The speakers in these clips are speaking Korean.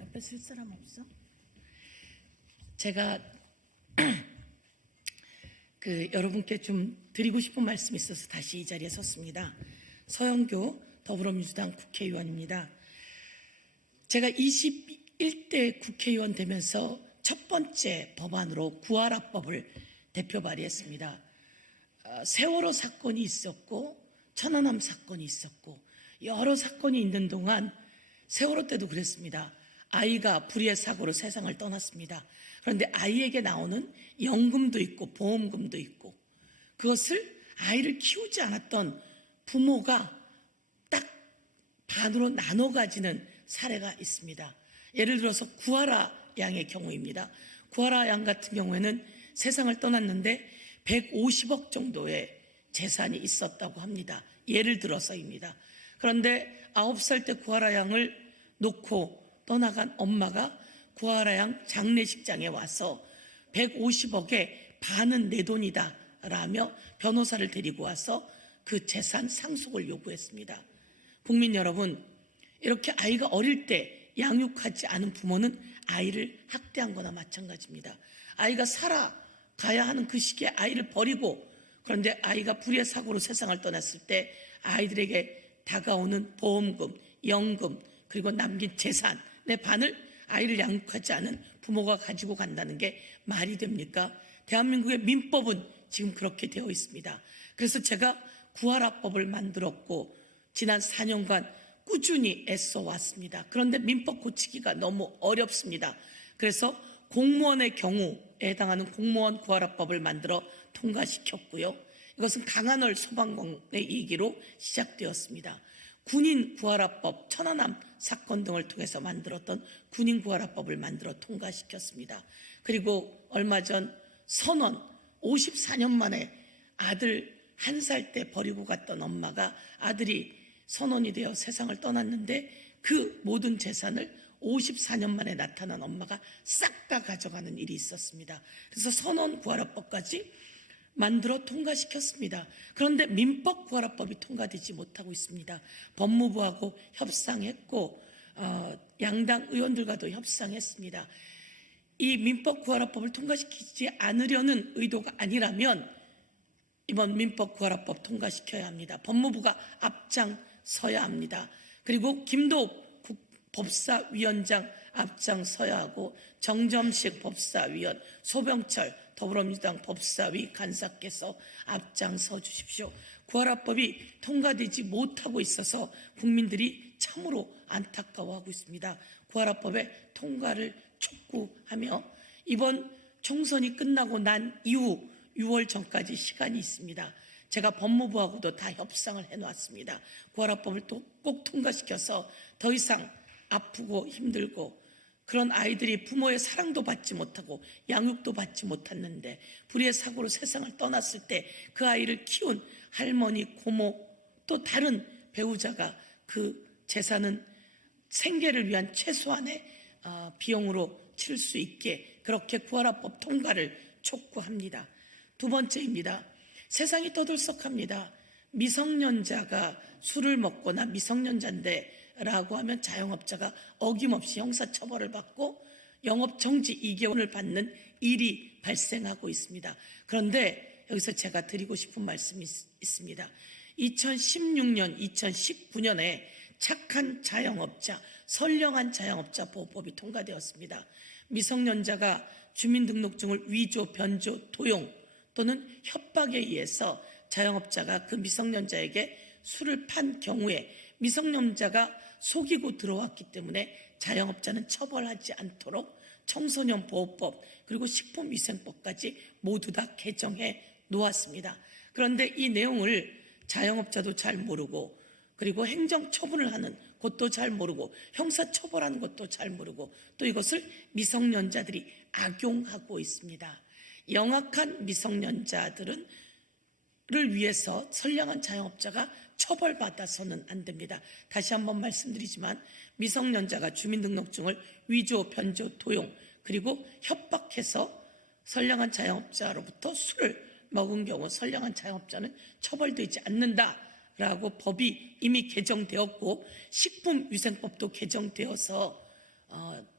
옆에 쓸 사람 없어? 제가 여러분께 좀 드리고 싶은 말씀이 있어서 다시 이 자리에 섰습니다. 서영교 더불어민주당 국회의원입니다. 제가 21대 국회의원 되면서 첫 번째 법안으로 구하라법을 대표 발의했습니다. 세월호 사건이 있었고 천안함 사건이 있었고 여러 사건이 있는 동안 세월호 때도 그랬습니다. 아이가 불의의 사고로 세상을 떠났습니다. 그런데 아이에게 나오는 연금도 있고 보험금도 있고 그것을 아이를 키우지 않았던 부모가 딱 반으로 나눠 가지는 사례가 있습니다. 예를 들어서 구하라 양의 경우입니다. 구하라 양 같은 경우에는 세상을 떠났는데 150억 정도의 재산이 있었다고 합니다. 예를 들어서입니다. 그런데 9살 때 구하라 양을 놓고 떠나간 엄마가 구하라 양 장례식장에 와서 150억의 반은 내 돈이다 라며 변호사를 데리고 와서 그 재산 상속을 요구했습니다. 국민 여러분, 이렇게 아이가 어릴 때 양육하지 않은 부모는 아이를 학대한 거나 마찬가지입니다. 아이가 살아가야 하는 그 시기에 아이를 버리고 그런데 아이가 불의의 사고로 세상을 떠났을 때 아이들에게 다가오는 보험금, 연금 그리고 남긴 재산의 반을 아이를 양육하지 않은 부모가 가지고 간다는 게 말이 됩니까? 대한민국의 민법은 지금 그렇게 되어 있습니다. 그래서 제가 구하라법을 만들었고 지난 4년간 꾸준히 애써 왔습니다. 그런데 민법 고치기가 너무 어렵습니다. 그래서 공무원의 경우에 해당하는 공무원 구하라법을 만들어 통과시켰고요. 이것은 강한을 소방관의 이기로 시작되었습니다. 군인 구하라법, 천안함 사건 등을 통해서 만들었던 군인 구하라법을 만들어 통과시켰습니다. 그리고 얼마 전 선원 54년 만에 아들 1살 때 버리고 갔던 엄마가 아들이 선원이 되어 세상을 떠났는데 그 모든 재산을 54년 만에 나타난 엄마가 싹 다 가져가는 일이 있었습니다. 그래서 선원 구하라법까지 만들어 통과시켰습니다. 그런데 민법 구하라법이 통과되지 못하고 있습니다. 법무부하고 협상했고 양당 의원들과도 협상했습니다. 이 민법 구하라법을 통과시키지 않으려는 의도가 아니라면 이번 민법 구하라법 통과시켜야 합니다. 법무부가 앞장서야 합니다. 그리고 김도읍 법사위원장 앞장서야 하고 정점식 법사위원, 소병철 더불어민주당 법사위 간사께서 앞장서 주십시오. 구하라법이 통과되지 못하고 있어서 국민들이 참으로 안타까워하고 있습니다. 구하라법의 통과를 촉구하며 이번 총선이 끝나고 난 이후 6월 전까지 시간이 있습니다. 제가 법무부하고도 다 협상을 해놨습니다. 구하라법을 또 꼭 통과시켜서 더 이상 아프고 힘들고 그런 아이들이 부모의 사랑도 받지 못하고 양육도 받지 못했는데 불의의 사고로 세상을 떠났을 때 그 아이를 키운 할머니, 고모 또 다른 배우자가 그 재산은 생계를 위한 최소한의 비용으로 치를 수 있게 그렇게 구하라법 통과를 촉구합니다. 두 번째입니다. 세상이 떠들썩합니다. 미성년자가 술을 먹거나 미성년자인데 라고 하면 자영업자가 어김없이 형사처벌을 받고 영업정지 2개월을 받는 일이 발생하고 있습니다. 그런데 여기서 제가 드리고 싶은 말씀이 있습니다. 2016년, 2019년에 착한 자영업자, 선량한 자영업자 보호법이 통과되었습니다. 미성년자가 주민등록증을 위조, 변조, 도용 또는 협박에 의해서 자영업자가 그 미성년자에게 술을 판 경우에 미성년자가 속이고 들어왔기 때문에 자영업자는 처벌하지 않도록 청소년 보호법 그리고 식품위생법까지 모두 다 개정해 놓았습니다. 그런데 이 내용을 자영업자도 잘 모르고 그리고 행정처분을 하는 것도 잘 모르고 형사처벌하는 것도 잘 모르고 또 이것을 미성년자들이 악용하고 있습니다. 영악한 미성년자들을 위해서 선량한 자영업자가 처벌받아서는 안 됩니다. 다시 한번 말씀드리지만 미성년자가 주민등록증을 위조, 변조, 도용 그리고 협박해서 선량한 자영업자로부터 술을 먹은 경우 선량한 자영업자는 처벌되지 않는다 라고 법이 이미 개정되었고 식품위생법도 개정되어서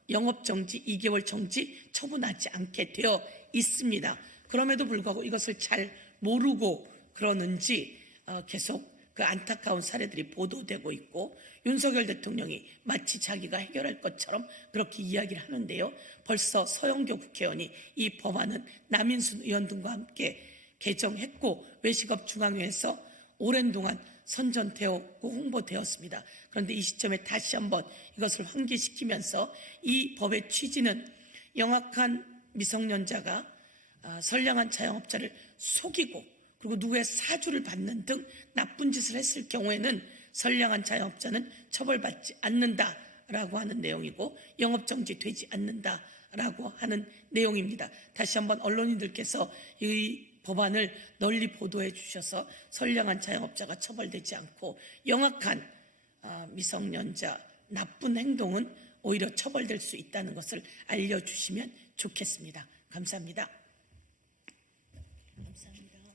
영업정지 2개월 정지 처분하지 않게 되어 있습니다. 그럼에도 불구하고 이것을 잘 모르고 그러는지 계속 그 안타까운 사례들이 보도되고 있고 윤석열 대통령이 마치 자기가 해결할 것처럼 그렇게 이야기를 하는데요. 벌써 서영교 국회의원이 이 법안은 남인순 의원 등과 함께 개정했고 외식업중앙회에서 오랜 동안 선전되었고 홍보되었습니다. 그런데 이 시점에 다시 한번 이것을 환기시키면서 이 법의 취지는 영악한 미성년자가 선량한 자영업자를 속이고 그리고 누구의 사주를 받는 등 나쁜 짓을 했을 경우에는 선량한 자영업자는 처벌받지 않는다라고 하는 내용이고 영업정지되지 않는다라고 하는 내용입니다. 다시 한번 언론인들께서 이 법안을 널리 보도해 주셔서 선량한 자영업자가 처벌되지 않고 영악한 미성년자 나쁜 행동은 오히려 처벌될 수 있다는 것을 알려주시면 좋겠습니다. 감사합니다. 감사합니다.